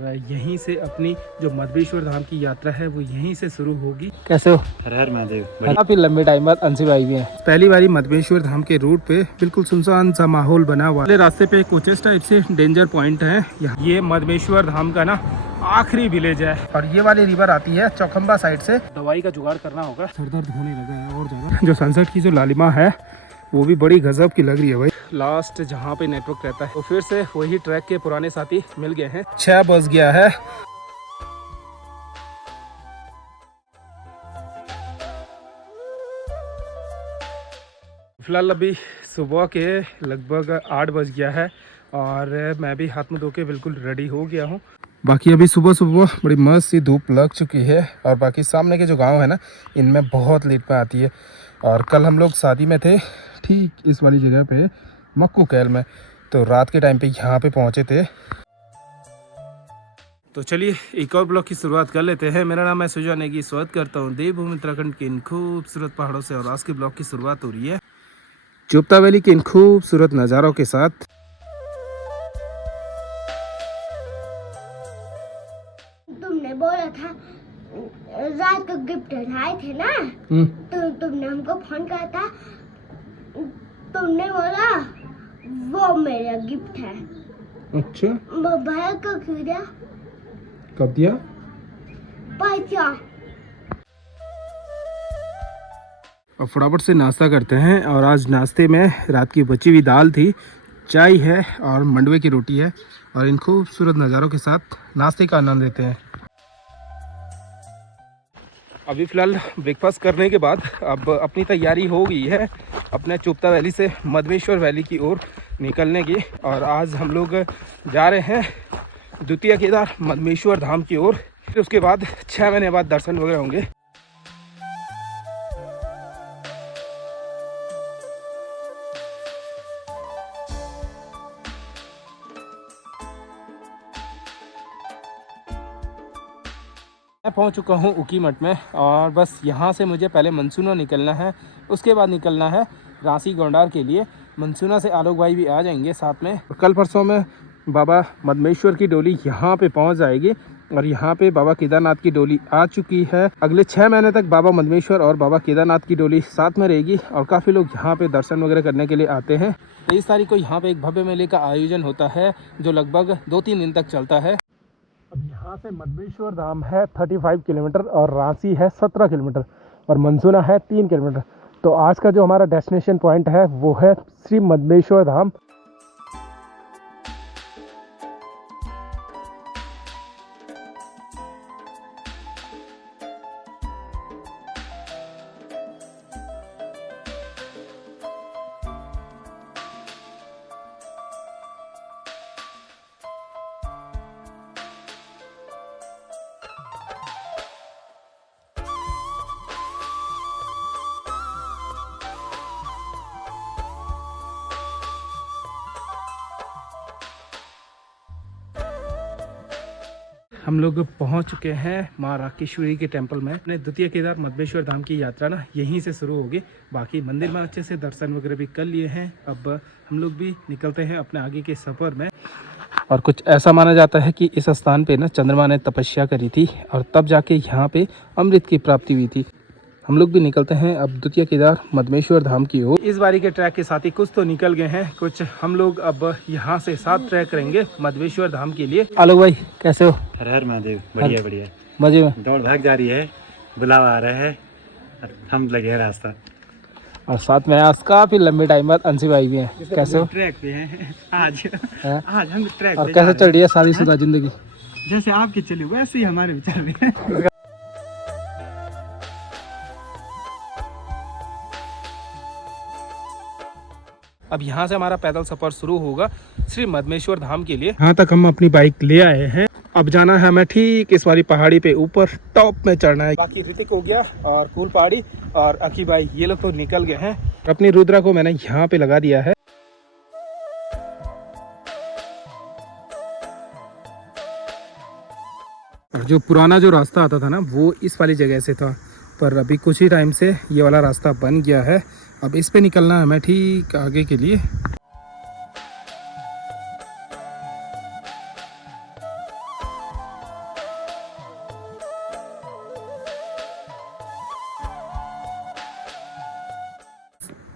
यहीं से अपनी जो मधवेश्वर धाम की यात्रा है वो यहीं से शुरू होगी। कैसे हो? हर हर महादेव। काफी लंबे टाइम बाद अंशी भाई भी हैं। पहली बारी मधवेश्वर धाम के रूट पे बिल्कुल सुनसान सा माहौल बना हुआ है। रास्ते पे कोचेस टाइप से डेंजर पॉइंट है। ये मधवेश्वर धाम का ना आखिरी विलेज है और ये वाली रिवर आती है चौखंबा साइड से। दवाई का जुगाड़ करना होगा, सर दर्द होने लगा है और ज्यादा। जो सनसेट की जो लालिमा है वो भी बड़ी गजब की लग रही है भाई। लास्ट जहाँ पे नेटवर्क रहता है तो फिर से वही ट्रैक के पुराने साथी मिल गए हैं। 6 बज गया है। फिलहाल अभी सुबह के लगभग 8 बज गया है और मैं भी हाथ मुँह धो के बिल्कुल रेडी हो गया हूँ। बाकी अभी सुबह सुबह बड़ी मस्त सी धूप लग चुकी है और बाकी सामने के जो गांव है ना इनमें बहुत लेट में आती है। और कल हम लोग शादी में थे ठीक इस वाली जगह पे मक्कू कैल में, तो रात के टाइम पे यहाँ पे पहुँचे थे। तो चलिए एक और ब्लॉग की शुरुआत कर लेते हैं। मेरा नाम है सुजान नेगी, स्वागत करता हूँ देवभूमि उत्तराखंड के इन खूबसूरत पहाड़ों से। और आज के ब्लॉग की शुरुआत हो रही है चोपता वैली के इन खूबसूरत नज़ारों के साथ। तुमने बोला था रात को गिफ्ट लाए थे ना, तो तुमने हमको फोन किया था। तुमने बोला वो मेरा गिफ्ट है। अच्छा, वो भैया को क्यों दिया? कब दिया? पैसा। और फटाफट से नाश्ता करते हैं। और आज नाश्ते में रात की बची हुई दाल थी, चाय है और मंडवे की रोटी है। और इन खूबसूरत नज़ारों के साथ नाश्ते का आनंद लेते हैं। अभी फ़िलहाल ब्रेकफास्ट करने के बाद अब अपनी तैयारी हो गई है अपने चोपता वैली से मधवेश्वर वैली की ओर निकलने की। और आज हम लोग जा रहे हैं द्वितीय केदार मधवेश्वर धाम की ओर। फिर उसके बाद 6 महीने बाद दर्शन वगैरह होंगे। मैं पहुंच चुका हूं उकीमठ में और बस यहां से मुझे पहले मनसूना निकलना है, उसके बाद निकलना है रांसी गोंडार के लिए। मनसूना से आलोक भाई भी आ जाएंगे साथ में। कल परसों में बाबा मधवेश्वर की डोली यहां पे पहुंच जाएगी और यहां पे बाबा केदारनाथ की डोली आ चुकी है। अगले 6 महीने तक बाबा मधवेश्वर और बाबा केदारनाथ की डोली साथ में रहेगी और काफ़ी लोग यहाँ पे दर्शन वगैरह करने के लिए आते हैं। 23 तारीख को यहाँ पे एक भव्य मेले का आयोजन होता है जो लगभग 2-3 दिन तक चलता है। अब यहाँ से मधवेश्वर धाम है 35 किलोमीटर और रांसी है 17 किलोमीटर और मनसूना है 3 किलोमीटर। तो आज का जो हमारा डेस्टिनेशन पॉइंट है वो है श्री मधवेश्वर धाम। हम लोग पहुंच चुके हैं माँ राकेश्वरी के टेंपल में। अपने द्वितीय केदार मधवेश्वर धाम की यात्रा ना यहीं से शुरू होगी। बाकी मंदिर में अच्छे से दर्शन वगैरह भी कर लिए हैं। अब हम लोग भी निकलते हैं अपने आगे के सफ़र में। और कुछ ऐसा माना जाता है कि इस स्थान पे ना चंद्रमा ने तपस्या करी थी और तब जाके यहाँ पे अमृत की प्राप्ति हुई थी। हम लोग भी निकलते हैं अब द्वितीय केदार मधवेश्वर धाम की ओर। इस बारी के ट्रैक के साथी कुछ तो निकल गए हैं, कुछ हम लोग अब यहाँ से 7 ट्रैक करेंगे मधवेश्वर धाम के लिए। आलोक भाई कैसे हो? हर हर महादेव। बढ़िया बढ़िया, मजे में। दौड़ भाग जा रही है, बुलावा आ रहा है और हम लगे हैं रास्ता। और साथ में आज काफी लंबे टाइम बाद अंशी भाई भी हैं। कैसे हो? ट्रैक पे हैं आज हम ट्रैक और पे कैसे चल रही है शादीशुदा जिंदगी? जैसे आपकी चली वैसे ही हमारे भी चल रही है। अब यहाँ से हमारा पैदल सफर शुरू होगा श्री मधवेश्वर धाम के लिए। यहाँ तक हम अपनी बाइक ले आए हैं। अब जाना है हमें ठीक इस वाली पहाड़ी पे ऊपर टॉप में चढ़ना है। बाकी ऋतिक हो गया और कूल पहाड़ी और अकी भाई ये लोग तो निकल गए हैं। अपनी रुद्रा को मैंने यहाँ पे लगा दिया है। और जो पुराना जो रास्ता आता था ना वो इस वाली जगह से था, पर अभी कुछ ही टाइम से ये वाला रास्ता बन गया है। अब इस पे निकलना है हमें ठीक आगे के लिए।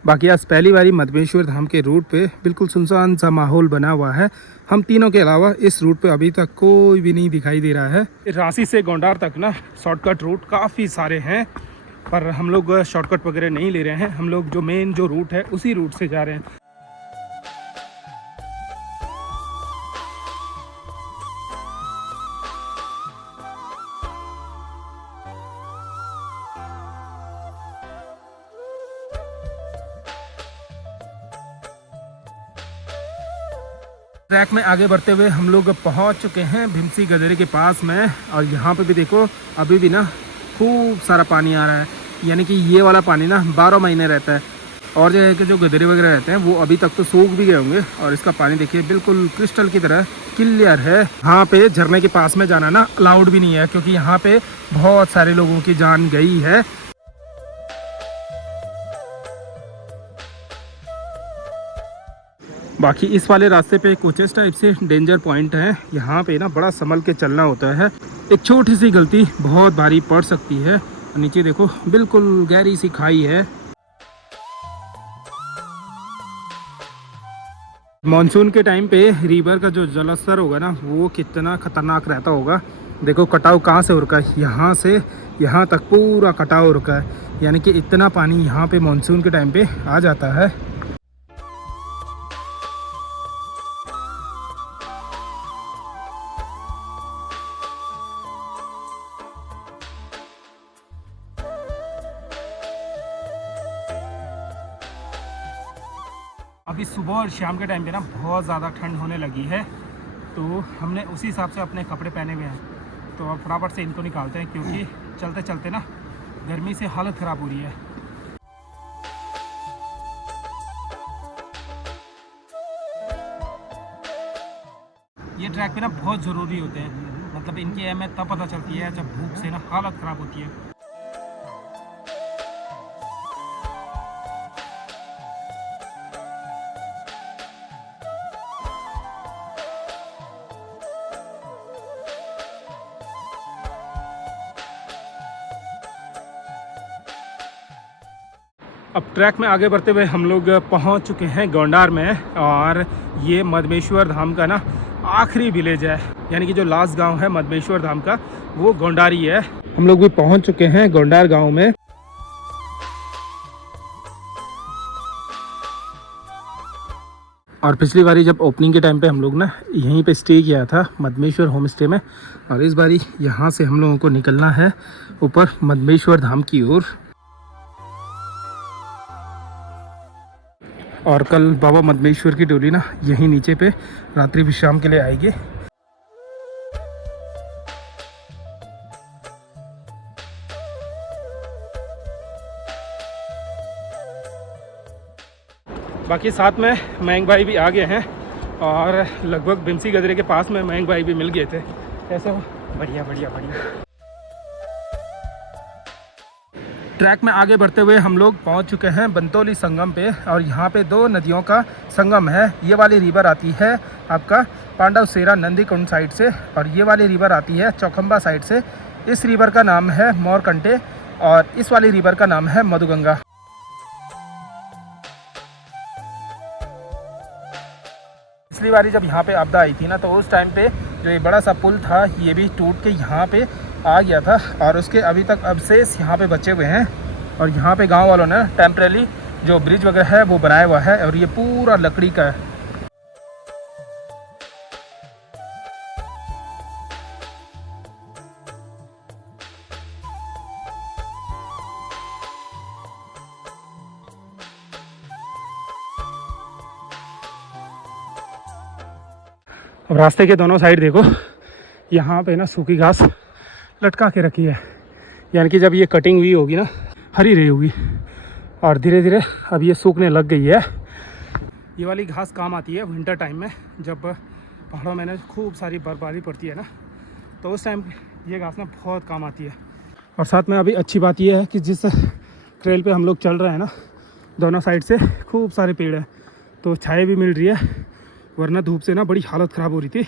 बाकी आज पहली बारी मधमेश्वर धाम के रूट पे बिल्कुल सुनसान सा माहौल बना हुआ है। हम तीनों के अलावा इस रूट पे अभी तक कोई भी नहीं दिखाई दे रहा है। रांची से गोंडार तक ना शॉर्टकट रूट काफ़ी सारे हैं, पर हम लोग शॉर्टकट वगैरह नहीं ले रहे हैं। हम लोग जो मेन जो रूट है उसी रूट से जा रहे हैं। ट्रैक में आगे बढ़ते हुए हम लोग पहुंच चुके हैं भीमसी गदेरे के पास में, और यहाँ पे भी देखो अभी भी ना खूब सारा पानी आ रहा है। यानी कि ये वाला पानी ना 12 महीने रहता है, और जगह के जो गदेरे वगैरह रहते हैं वो अभी तक तो सूख भी गए होंगे। और इसका पानी देखिए बिल्कुल क्रिस्टल की तरह क्लियर है। यहाँ पे झरने के पास में जाना ना अलाउड भी नहीं है, क्योंकि यहाँ पे बहुत सारे लोगों की जान गई है। बाकी इस वाले रास्ते पे कुछ इस टाइप से डेंजर पॉइंट है। यहाँ पे ना बड़ा संभल के चलना होता है। एक छोटी सी गलती बहुत भारी पड़ सकती है। नीचे देखो बिल्कुल गहरी सी खाई है। मॉनसून के टाइम पे रिवर का जो जलस्तर होगा ना वो कितना खतरनाक रहता होगा। देखो कटाव कहाँ से हो रखा है, यहाँ से यहाँ तक पूरा कटाव हो रखा है। यानी कि इतना पानी यहाँ पे मॉनसून के टाइम पे आ जाता है। अभी सुबह और शाम के टाइम पे ना बहुत ज़्यादा ठंड होने लगी है, तो हमने उसी हिसाब से अपने कपड़े पहने हुए हैं। तो अब फटाफट से इनको निकालते हैं, क्योंकि चलते चलते ना गर्मी से हालत ख़राब हो रही है। ये ट्रैक पे ना बहुत ज़रूरी होते हैं, मतलब इनकी अहमियत तब पता चलती है जब भूख से ना हालत ख़राब होती है। अब ट्रैक में आगे बढ़ते हुए हम लोग पहुंच चुके हैं गोंडार में, और ये मधमेश्वर धाम का ना आखिरी विलेज है। यानी कि जो लास्ट गांव है मधमेश्वर धाम का वो गोंडारी है। हम लोग भी पहुंच चुके हैं गोंडार गांव में। और पिछली बारी जब ओपनिंग के टाइम पे हम लोग ना यहीं पे स्टे किया था मधमेश्वर होम स्टे में, और इस बारी यहाँ से हम लोगों को निकलना है ऊपर मधमेश्वर धाम की ओर। और कल बाबा मधमेश्वर की डोली ना यहीं नीचे पे रात्रि विश्राम के लिए आएगी। बाकी साथ में मयंक भाई भी आ गए हैं, और लगभग भीमसी गदेरे के पास में मयंक भाई भी मिल गए थे। कैसे हो? बढ़िया बढ़िया बढ़िया। ट्रैक में आगे बढ़ते हुए हम लोग पहुंच चुके हैं बंतोली संगम पे, और यहाँ पे दो नदियों का संगम है। ये वाली रिवर आती है आपका पांडव सेरा नंदी कुंड साइड से, और ये वाली रिवर आती है चौखंबा साइड से। इस रिवर का नाम है मोरकंटे, और इस वाली रिवर का नाम है मधुगंगा। पिछली बारी जब यहाँ पे आपदा आई थी ना, तो उस टाइम पे जो ये बड़ा सा पुल था ये भी टूट के यहाँ पे आ गया था, और उसके अभी तक अवशेष यहाँ पे बचे हुए हैं। और यहाँ पे गांव वालों ने टेम्परेरी जो ब्रिज वगैरह है वो बनाया हुआ है, और ये पूरा लकड़ी का है। अब रास्ते के दोनों साइड देखो यहाँ पे ना सूखी घास लटका के रखी है। यानी कि जब ये कटिंग हुई होगी ना हरी रही होगी, और धीरे धीरे अब ये सूखने लग गई है। ये वाली घास काम आती है विंटर टाइम में, जब पहाड़ों में ना खूब सारी बर्फबारी पड़ती है ना, तो उस टाइम ये घास ना बहुत काम आती है। और साथ में अभी अच्छी बात ये है कि जिस ट्रेल पे हम लोग चल रहे हैं ना, दोनों साइड से खूब सारे पेड़ हैं, तो छाया भी मिल रही है, वरना धूप से ना बड़ी हालत ख़राब हो रही थी।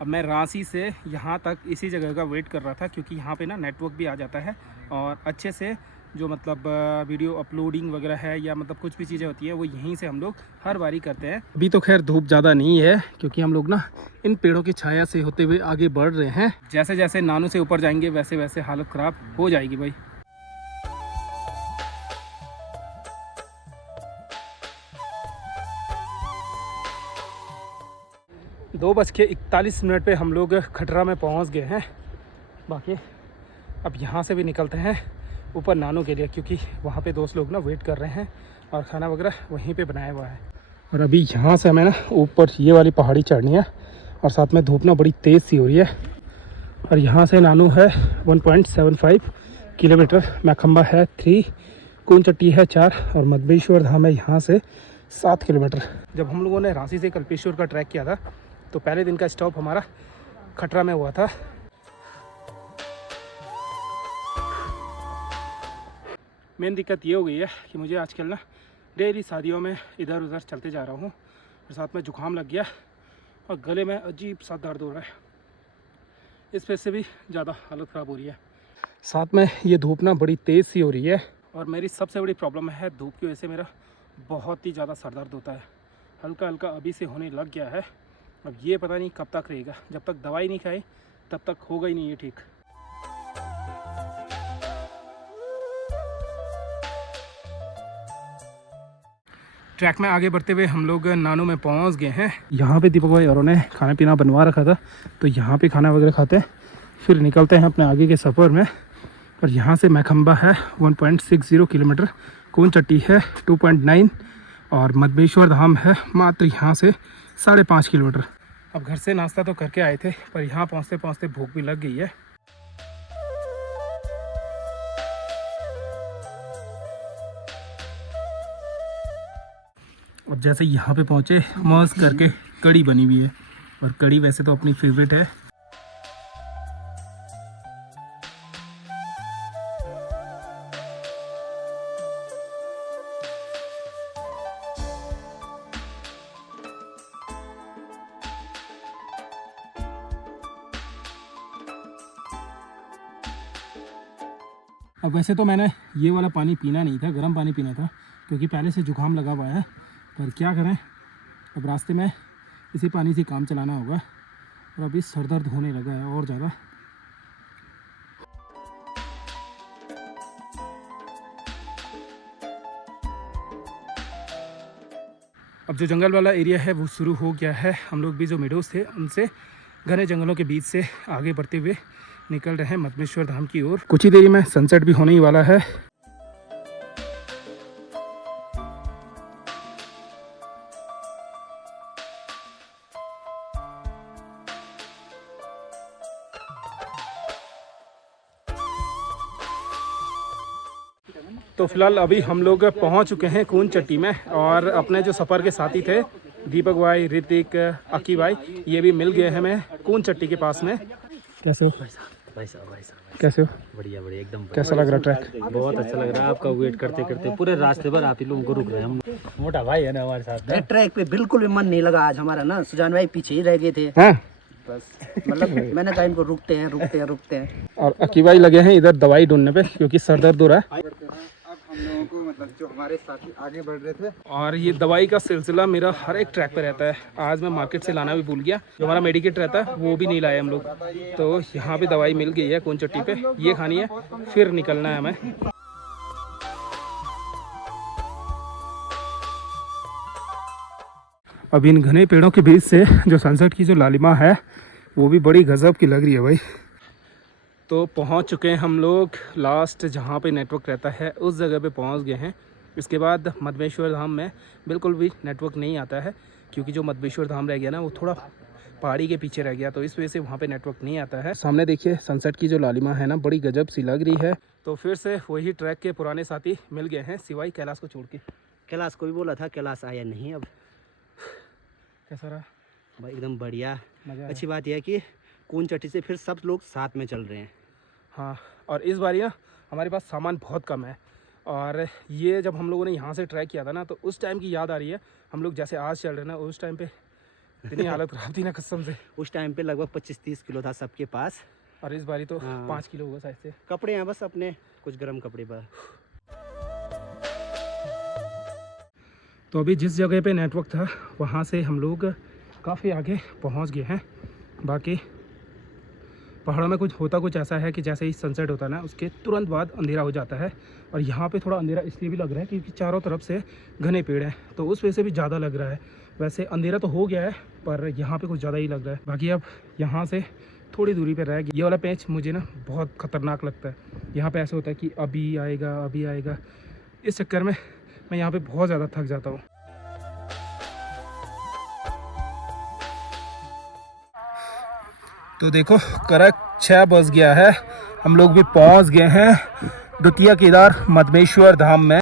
अब मैं रांची से यहाँ तक इसी जगह का वेट कर रहा था, क्योंकि यहाँ पे ना नेटवर्क भी आ जाता है और अच्छे से जो मतलब वीडियो अपलोडिंग वगैरह है या मतलब कुछ भी चीज़ें होती है वो यहीं से हम लोग हर बारी करते हैं। अभी तो खैर धूप ज़्यादा नहीं है क्योंकि हम लोग ना इन पेड़ों की छाया से होते हुए आगे बढ़ रहे हैं। जैसे जैसे नानू से ऊपर जाएंगे वैसे वैसे हालत ख़राब हो जाएगी भाई। 2:41 पे हम लोग खटरा में पहुंच गए हैं। बाकी अब यहाँ से भी निकलते हैं ऊपर नानू के लिए, क्योंकि वहाँ पे दोस्त लोग ना वेट कर रहे हैं और खाना वगैरह वहीं पे बनाया हुआ है। और अभी यहाँ से हमें ना ऊपर ये वाली पहाड़ी चढ़नी है और साथ में धूप ना बड़ी तेज़ सी हो रही है। और यहाँ से नानू है 1.75 किलोमीटर, मैखम्बा है 3, कून चट्टी है 4 और मधमेश्वर धाम है यहाँ से 7 किलोमीटर। जब हम लोगों ने रांची से कल्पेश्वर का ट्रैक किया था तो पहले दिन का स्टॉप हमारा खटरा में हुआ था। मेन दिक्कत ये हो गई है कि मुझे आजकल ना डेली शादियों में इधर उधर चलते जा रहा हूँ और साथ में जुकाम लग गया और गले में अजीब सा दर्द हो रहा है। इस वजह से भी ज़्यादा हालत ख़राब हो रही है। साथ में ये धूप ना बड़ी तेज़ सी हो रही है और मेरी सबसे बड़ी प्रॉब्लम है धूप की वजह से मेरा बहुत ही ज़्यादा सर दर्द होता है। हल्का हल्का अभी से होने लग गया है। अब ये पता नहीं कब तक रहेगा, जब तक दवाई नहीं खाए तब तक होगा ही नहीं ये ठीक। ट्रैक में आगे बढ़ते हुए हम लोग नानू में पहुंच गए हैं। यहाँ पे दीपक भाई औरों ने खाना पीना बनवा रखा था तो यहाँ पे खाना वगैरह खाते हैं, फिर निकलते हैं अपने आगे के सफ़र में। और यहाँ से मैखम्बा है 1.60 किलोमीटर, कून चट्टी है 2.9 और मधमेश्वर धाम है मात्र यहाँ से 5.5 किलोमीटर। अब घर से नाश्ता तो करके आए थे पर यहाँ पहुँचते पहुँचते भूख भी लग गई है। और जैसे यहाँ पे पहुँचे मस्त करके कड़ी बनी हुई है और कड़ी वैसे तो अपनी फेवरेट है। अब वैसे तो मैंने ये वाला पानी पीना नहीं था, गर्म पानी पीना था क्योंकि पहले से जुकाम लगा हुआ है, पर क्या करें अब रास्ते में इसी पानी से काम चलाना होगा। और अभी सर दर्द होने लगा है और ज़्यादा। अब जो जंगल वाला एरिया है वो शुरू हो गया है। हम लोग भी जो मेडोज थे उनसे घने जंगलों के बीच से आगे बढ़ते हुए निकल रहे हैं मधमेश्वर धाम की ओर। कुछ ही देरी में सनसेट भी होने ही वाला है। तो फिलहाल अभी हम लोग पहुंच चुके हैं कून चट्टी में और अपने जो सफ़र के साथी थे दीपक भाई, ऋतिक, अकी भाई, ये भी मिल गए हैं हमें कून चट्टी के पास में। कैसे हो भाई साहब कैसे हो? बढ़िया बढ़िया एकदम कैसा लग रहा ट्रैक? बहुत अच्छा लग रहा है। आपका वेट करते करते पूरे रास्ते भर आप ही लोगों को रुक रहे हैं। हम मोटा भाई है ना हमारे साथ। ट्रैक पे बिल्कुल भी मन नहीं लगा आज हमारा ना, सुजान भाई पीछे ही रह गए थे हाँ? बस। मतलब मैंने कहा इनको रुकते हैं। और अकी भाई लगे हैं इधर दवाई ढूंढने पे क्योंकि सर दर्द हो रहा है। अब हम लोगों को मतलब जो हमारे साथी आगे बढ़ रहे थे, और ये दवाई का सिलसिला मेरा हर एक ट्रैक पे रहता है। आज मैं मार्केट से लाना भी भूल गया, जो हमारा मेडिकेट रहता है वो भी नहीं लाए हम लोग। तो यहाँ पे दवाई मिल गई है कून चट्टी पे, ये खानी है फिर निकलना है हमें। अब इन घने पेड़ों के बीच से जो सनसेट की जो लालिमा है वो भी बड़ी गजब की लग रही है भाई। तो पहुंच चुके हैं हम लोग लास्ट जहां पे नेटवर्क रहता है उस जगह पे पहुंच गए हैं। इसके बाद मधमेश्वर धाम में बिल्कुल भी नेटवर्क नहीं आता है क्योंकि जो मधमेश्वर धाम रह गया ना वो थोड़ा पहाड़ी के पीछे रह गया, तो इस वजह से वहाँ पे नेटवर्क नहीं आता है। सामने देखिए सनसेट की जो लालिमा है ना बड़ी गजब सी लग रही है। तो फिर से वही ट्रैक के पुराने साथी मिल गए हैं सिवाय कैलाश को छोड़ के। कैलाश को भी बोला था, कैलाश आया नहीं। अब कैसा रहा भाई? एकदम बढ़िया। मज़ा? अच्छी बात यह है कि कून चट्टी से फिर सब लोग साथ में चल रहे हैं। हाँ, और इस बार ना हमारे पास सामान बहुत कम है। और ये जब हम लोगों ने यहाँ से ट्रैक किया था ना तो उस टाइम की याद आ रही है। हम लोग जैसे आज चल रहे हैं ना, उस टाइम पे इतनी हालत ख़राब थी ना कसम से। उस टाइम पे लगभग 25-30 किलो था सबके पास और इस बारी तो हाँ। 5 किलो होगा शायद से। कपड़े हैं बस अपने, कुछ गर्म कपड़े बस। तो अभी जिस जगह पे नेटवर्क था वहाँ से हम लोग काफ़ी आगे पहुँच गए हैं। बाकी पहाड़ों में कुछ ऐसा है कि जैसे ही सनसेट होता है ना उसके तुरंत बाद अंधेरा हो जाता है। और यहाँ पे थोड़ा अंधेरा इसलिए भी लग रहा है क्योंकि चारों तरफ से घने पेड़ हैं, तो उस वजह से भी ज़्यादा लग रहा है। वैसे अंधेरा तो हो गया है पर यहाँ पे कुछ ज़्यादा ही लग रहा है। बाकी अब यहाँ से थोड़ी दूरी पे रह गया। ये वाला पैच मुझे ना बहुत ख़तरनाक लगता है। यहाँ पे ऐसा होता है कि अभी आएगा। इस चक्कर में मैं यहाँ पे बहुत ज़्यादा थक जाता हूँ। तो देखो करेक्ट 6 बज गया है, हम लोग भी पहुँच गए हैं द्वितीय केदार मधमेश्वर धाम में।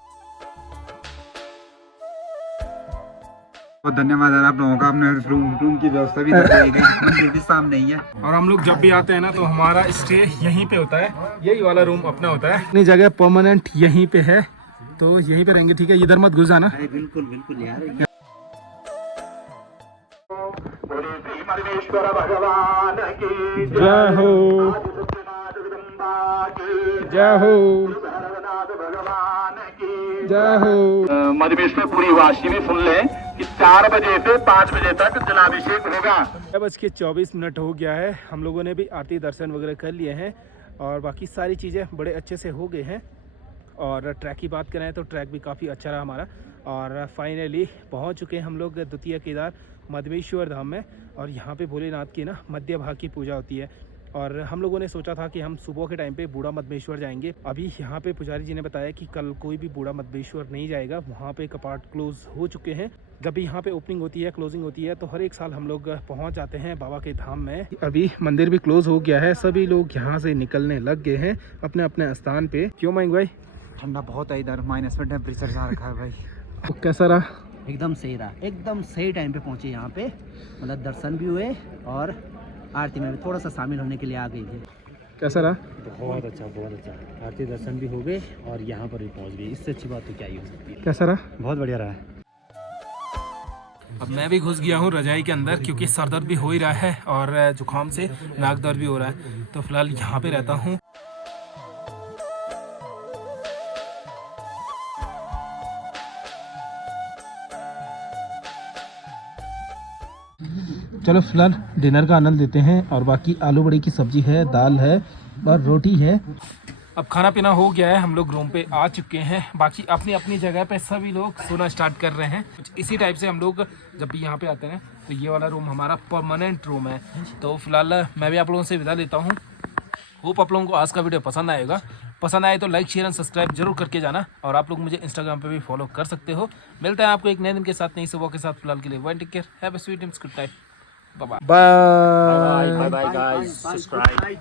बहुत धन्यवाद यार आप लोगों का, आपने रूम की व्यवस्था भी करवाई गई, मंदिर भी सामने ही है। और हम लोग जब भी आते हैं ना तो हमारा स्टे यहीं पे होता है, यही वाला रूम अपना होता है। अपनी जगह परमानेंट यहीं पे है, तो यहीं पे रहेंगे। ठीक है, इधर मत घुस जाना। बिल्कुल बिल्कुल यार। जय हो जय हो जय हो। मधमेश्वर पूरी वासी में सुन लें कि 4 बजे से 5 बजे तक जलाभिषेक होगा। 6:24 हो गया है। हम लोगों ने भी आरती दर्शन वगैरह कर लिए हैं और बाकी सारी चीज़ें बड़े अच्छे से हो गए हैं। और ट्रैक की बात करें तो ट्रैक भी काफ़ी अच्छा रहा हमारा। और फाइनली पहुंच चुके हैं हम लोग द्वितीय केदार मधमेश्वर धाम में। और यहाँ पे भोलेनाथ की ना मध्य भाग की पूजा होती है। और हम लोगों ने सोचा था कि हम सुबह के टाइम पे बूढ़ा मधमेश्वर जाएंगे। अभी यहाँ पे पुजारी जी ने बताया कि कल कोई भी बूढ़ा मधमेश्वर नहीं जाएगा, वहाँ पे कपाट क्लोज हो चुके हैं। जब भी यहाँ पे ओपनिंग होती है, क्लोजिंग होती है, तो हर एक साल हम लोग पहुँच जाते हैं बाबा के धाम में। अभी मंदिर भी क्लोज हो गया है, सभी लोग यहाँ से निकलने लग गए हैं अपने अपने स्थान पे। क्यों मयंक भाई? ठंडा बहुत है इधर, माइनस में टेम्परेचर जा रखा है भाई। तो कैसा रहा? एकदम सही रहा, एकदम सही टाइम पे पहुंचे यहाँ पे। मतलब दर्शन भी हुए और आरती में भी थोड़ा सा शामिल होने के लिए आ गई थी। कैसा रहा? बहुत अच्छा आरती दर्शन भी हो गए और यहाँ पर भी पहुँच गए। इससे अच्छी बात तो क्या ही हो सकती है। कैसा रहा? बहुत बढ़िया रहा। अब मैं भी घुस गया हूँ रजाई के अंदर क्योंकि सर दर्द भी हो ही रहा है और जुकाम से नाक दर्द भी हो रहा है। तो फिलहाल यहाँ पे रहता हूँ। चलो फिलहाल डिनर का आनंद लेते हैं। और बाकी आलू बड़ी की सब्जी है, दाल है और रोटी है। अब खाना पीना हो गया है, हम लोग रूम पे आ चुके हैं। बाकी अपनी अपनी जगह पे सभी लोग सोना स्टार्ट कर रहे हैं। कुछ इसी टाइप से हम लोग जब भी यहाँ पे आते हैं तो ये वाला रूम हमारा परमानेंट रूम है। तो फिलहाल मैं भी आप लोगों से विदा लेता हूँ। होप आप लोगों को आज का वीडियो पसंद आएगा। पसंद आए तो लाइक शेयर एंड सब्सक्राइब जरूर करके जाना। और आप लोग मुझे इंस्टाग्राम पे भी फॉलो कर सकते हो। मिलते हैं आपको एक नए दिन के साथ, नई सुबह के साथ। फिलहाल के लिए take care, have a sweet dreams, good night, bye bye. Bye bye guys, subscribe.